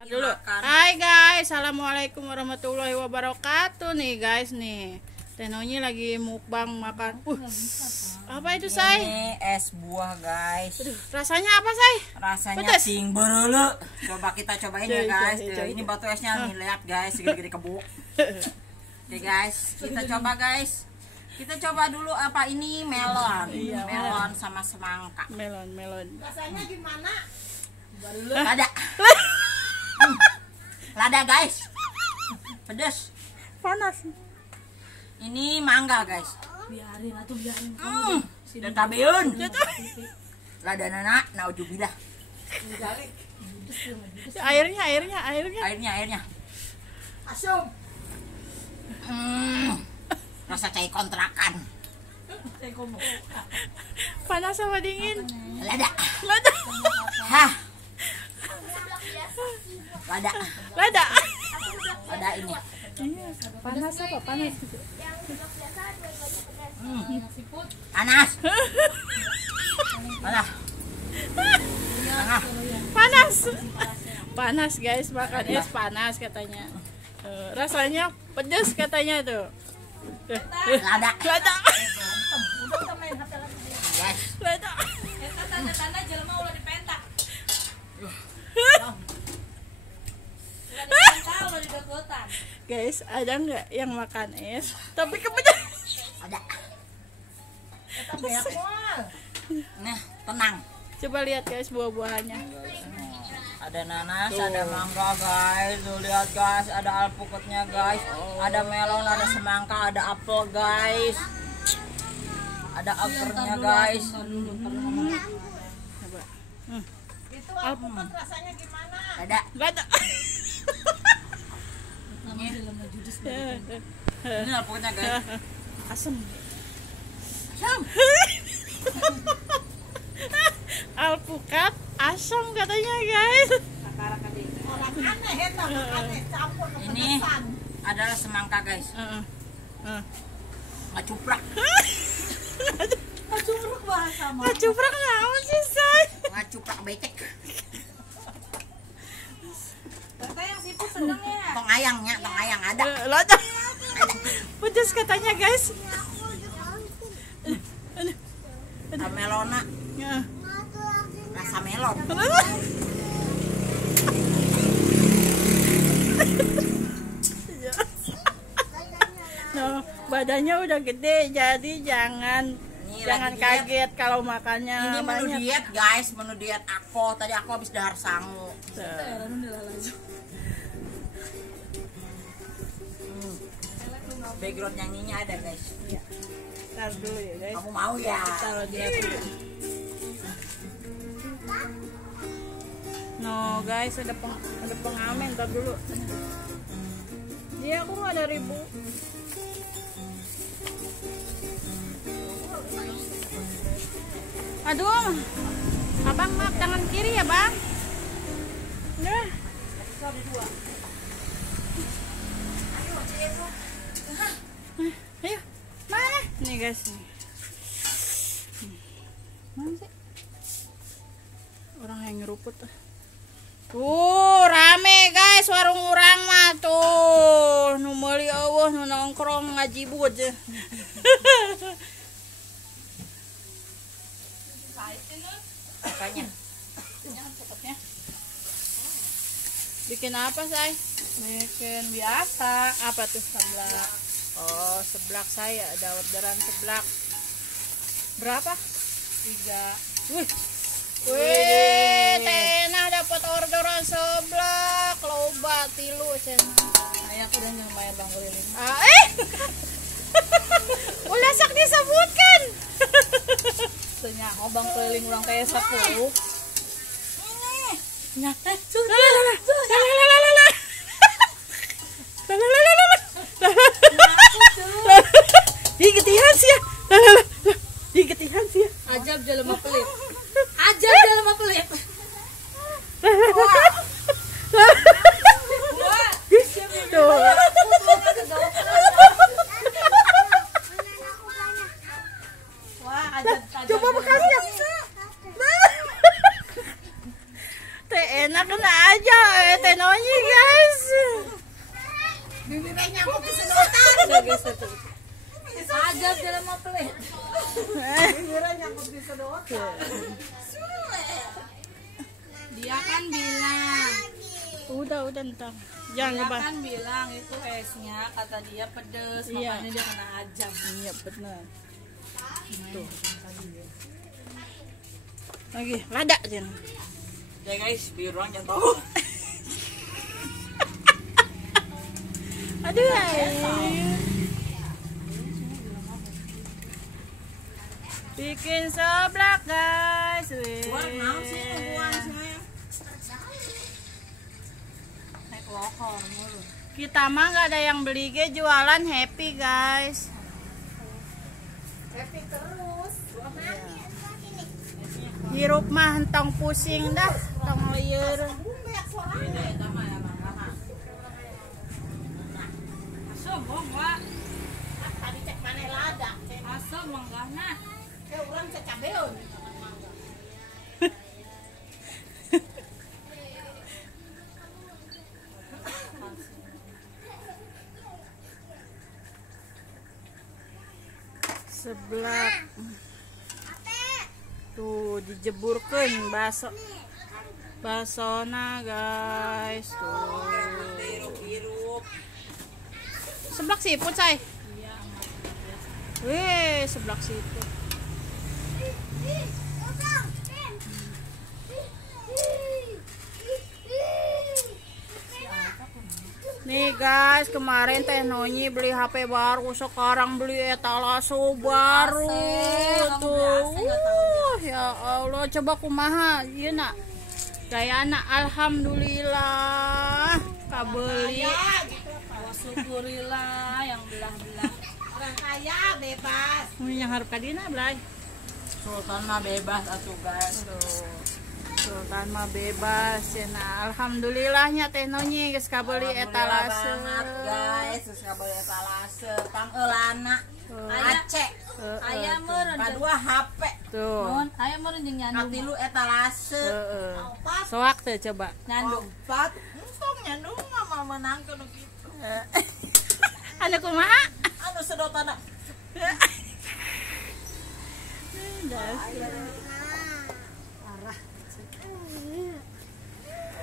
Dulu. Hai guys, assalamualaikum warahmatullahi wabarakatuh nih guys nih. Tenonya lagi mukbang makan. Apa itu say? Ini es buah guys. Aduh, rasanya apa say? Rasanya Pedas. ting berulu. Coba kita cobain ya guys. Tuh, ini batu esnya nih, lihat guys, segede-gede kebuk. Oke guys, kita coba guys. Kita coba dulu apa ini melon. Iya, melon sama semangka. Melon. Rasanya gimana? Lada. Lada guys. Pedas. Panas. Ini mangga guys. Biarin atau biarin. Dan tabeun. Lada nana, naujubillah. Airnya. Asum. Rasa cai kontrakan. Panas sama dingin. Lada. Hah. Lada ini. Panas apa? Panas. Panas. Panas guys, makan es panas katanya. Rasanya pedas katanya tuh. Lada. Guys. Lada. Tanda-tanda jelema ulah dipentak. Ulah dideketan. Guys, ada nggak yang makan es tapi kepedas? Ada. Banyak mual. Nah, tenang. Coba lihat guys buah-buahannya. Ada nanas, ada mangga guys. Tuh lihat guys, ada alpukatnya guys. Ada melon, ada semangka, ada apel guys. Ada apernya guys. Coba. Itu alpukat rasanya gimana? Ada. Lada. Ini alpukatnya guys. Asam. Asam. Alpukat asam katanya guys. Orang aneh eta makannya campur Ini adalah semangka guys. Ngacuprak. curug bahasa mah. Ngacuprak naon sih say? Ngacuprak becek. Tete yang siput sedangnya. Tong ayangnya, tong ayang ada. Lada. Pedas katanya guys. Melona, rasa melon. No, badannya udah gede jadi jangan kaget kalau makannya Ini menu banyak. diet guys, menu diet aku. Tadi aku habis dahar sangu. Background nyanyinya ada guys. Tar dulu ya guys. Kamu mau ya? Taruh di atas. No guys, ada pengamen. Tar dulu. Dia aku nggak ada ribu. Aduh, abang maaf tangan kiri ya bang. Udah. Ayo, mana? Nih guys nih. Mana sih? Orang yang ngeruput. Tuh, rame guys warung urang mah tuh. Nu meuli eueuh nu nongkrong ngajibut. Apanya? Bikin apa, say? Bikin biasa. Apa tuh seblak? Oh, seblak saya ada orderan seblak. Berapa? 3. Wih, Tenah dapat orderan seblak. Loba 3 cen. Saya aku udah nyampe Bang Keliling. Ulah sak disebutkan. Tanya Bang Keliling urang teh 10. Nya, Digetihan sih ya. Digetihan sih ya. Ajab jelema pelit. Ajab jelema pelit. Tuh. Wah, ajab. Coba bekasnya. Teh enak kena aja teh noy geser tuh. Ajab dalam mau pelit. Dia kan bilang, Udah ntar. Jangan dia ngebahas. kan bilang itu esnya kata dia pedes, Iya. makanya dia kena ajab. Iya benar. Tuh. Lagi lada Jen. Ya guys, biar orang jangan tahu. Aduh. Bikin seblak guys. Buat naon sih buang sih. Naik lokor mulu. Kita mah nggak ada yang beli ge, jualan happy guys. Happy terus. Hirup mah entong pusing dah, tong lieur. Asam enggak? Tadi cek mana lada, Asam enggak nah. kayak orang cek cabeun. Seblak. Tuh dijeburkeun basona guys. Tuh. Hirup. Seblak siput say. Wih, seblak siput. Nih guys, kemarin Teh Nonyi beli HP baru, sekarang beli etalase baru. Tuh, ya Allah, coba kumaha, iya nak. Gaya anak, alhamdulillah, kabeli. Syukurillah yang belah-belah. Orang kaya bebas. Yang harus kadina belai. Sultan mah bebas atuh guys. Sultan mah bebas ya nah. Alhamdulillahnya Teh Nonyi geus kabeli etalase. Banget guys, geus kabeli etalase. Tang eulana. Aceh. Aya meureun Kadua HP. Tuh. Nun, aya meureun jeung nyandung. Katilu etalase. Soak teh coba. Nyandung. Opat. Entong nyandung mah menang kudu kitu. Anu kumaha? Anu sedotana.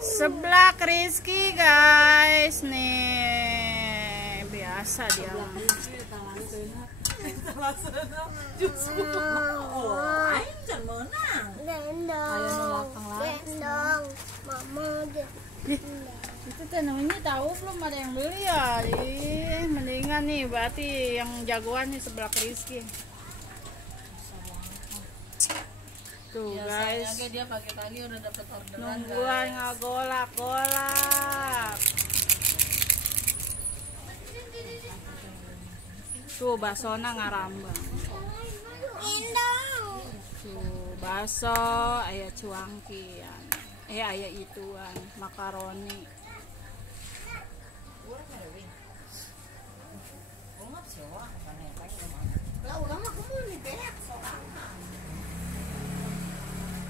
Seblak Rizky guys nih, biasa dia. Oh, aing can meunang. Itu Teh Nonyi tahu belum ada yang beli ya? Ih, mendingan nih berarti yang jagoan nih seblak Rizky. Tuh guys. Biasanya dia pagi-pagi udah dapat orderan. Nungguan ngagolak-golak. Tuh basona ngarambang. Tuh baso, aya cuangkian. Aya ituan, makaroni.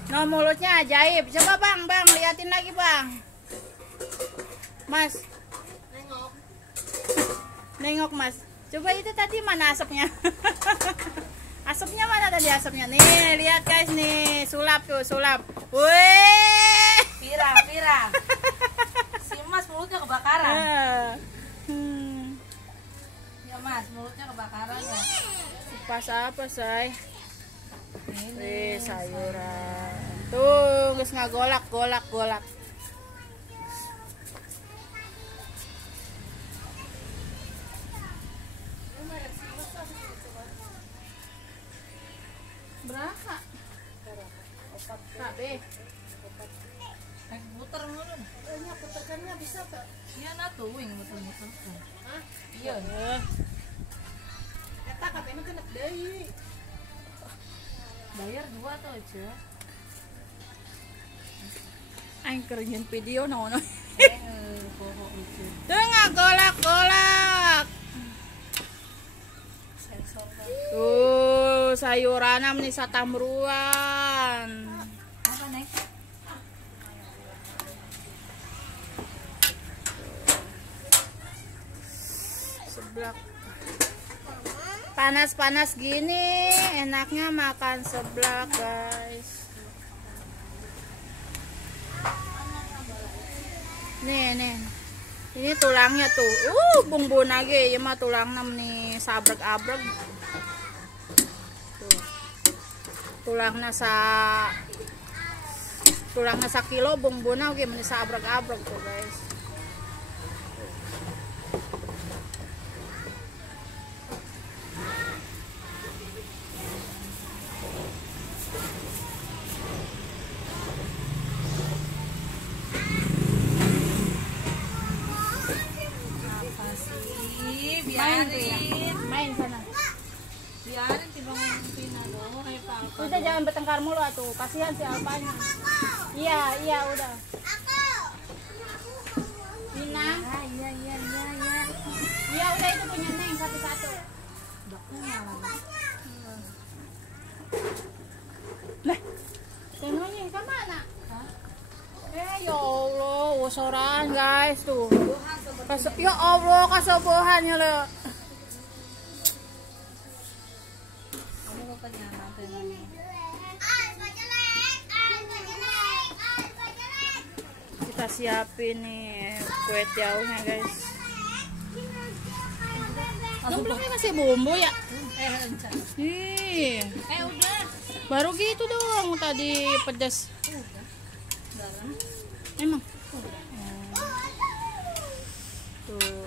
No, mulutnya ajaib. Coba bang, liatin lagi bang. Mas, nengok mas. Coba itu tadi mana asapnya? Asapnya mana tadi asapnya? Nih, lihat guys nih, sulap tuh, sulap. Wih. Pira. Si Mas mulutnya kebakaran. Ya Mas, mulutnya kebakaran ya. Pas apa say? Wih, sayuran. Tuh, geus ngagolak. Berapa? Kabe. Puter mulu. Nya puterkannya bisa tak? Iya nah tuh wing muter-muter. Hah? Iya. Eta kabena kena deui. Bayar 2 tuh aja. Aing keur nyeun video naon. Pokok itu. Tuh ngagolak-golak. Sensor kan. Tuh, sayuranna meni satamruan. Apa nek? Seblak panas-panas gini enaknya makan seblak guys. Nih ini tulangnya tuh bumbu lagi ya mah tulangnya nih sabrek-abrek tuh. tulangnya sa kilo bumbuna oke meni sabrek-abrek tuh guys. Main sana. Biarin tibang Pina dong kayak Alpa. Udah jangan bertengkar mulu atuh, kasihan si Alpanya. Iya udah. Pina. Iya. Iya udah itu punya Neng satu-satu. Nah, tengonya ke mana? Ya Allah, wosoran guys tuh. Ya Allah, kasobohannya lo. Kita siapin nih kue tiaunya guys. Belum kasih bumbu ya? Udah. Baru gitu dong tadi pedas. Emang. Tuh.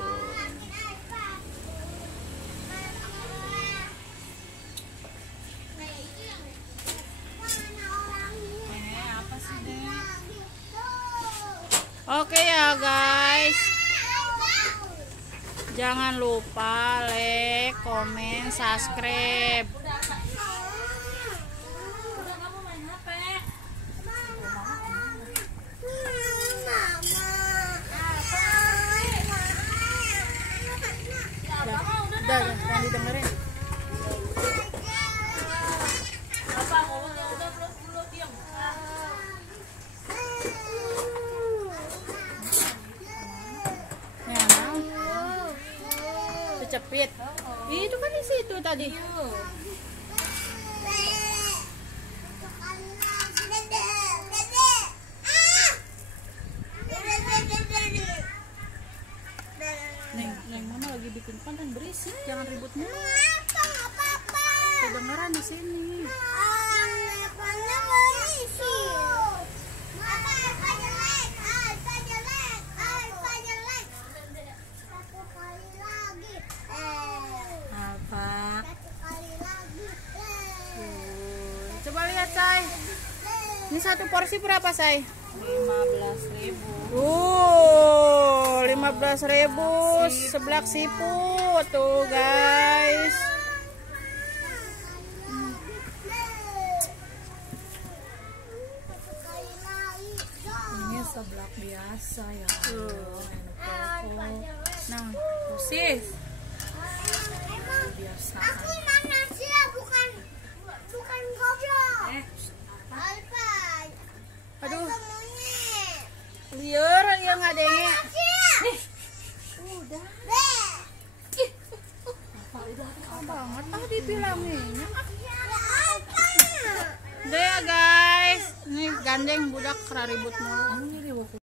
Oke ya guys, jangan lupa like, komen, subscribe. Udah kamu main HP. Udah didengerin. Apa ngomongnya udah belum diam. Cepit. Itu kan di situ tadi. Neng, mama lagi bikin konten berisik, jangan ribut mulu. Kedengeran di sini. Coba lihat, Say. Ini satu porsi berapa, Say? 15.000. 15.000 seblak siput tuh, guys. Ini seblak biasa ya. Nah, Sis. Biasa. Bukan goblok. Alpan. aduh. Liar yang ngadenge. Udah. Banget dibilanginnya. Alpan. Udah ya guys, ini gandeng budak ribut mulu.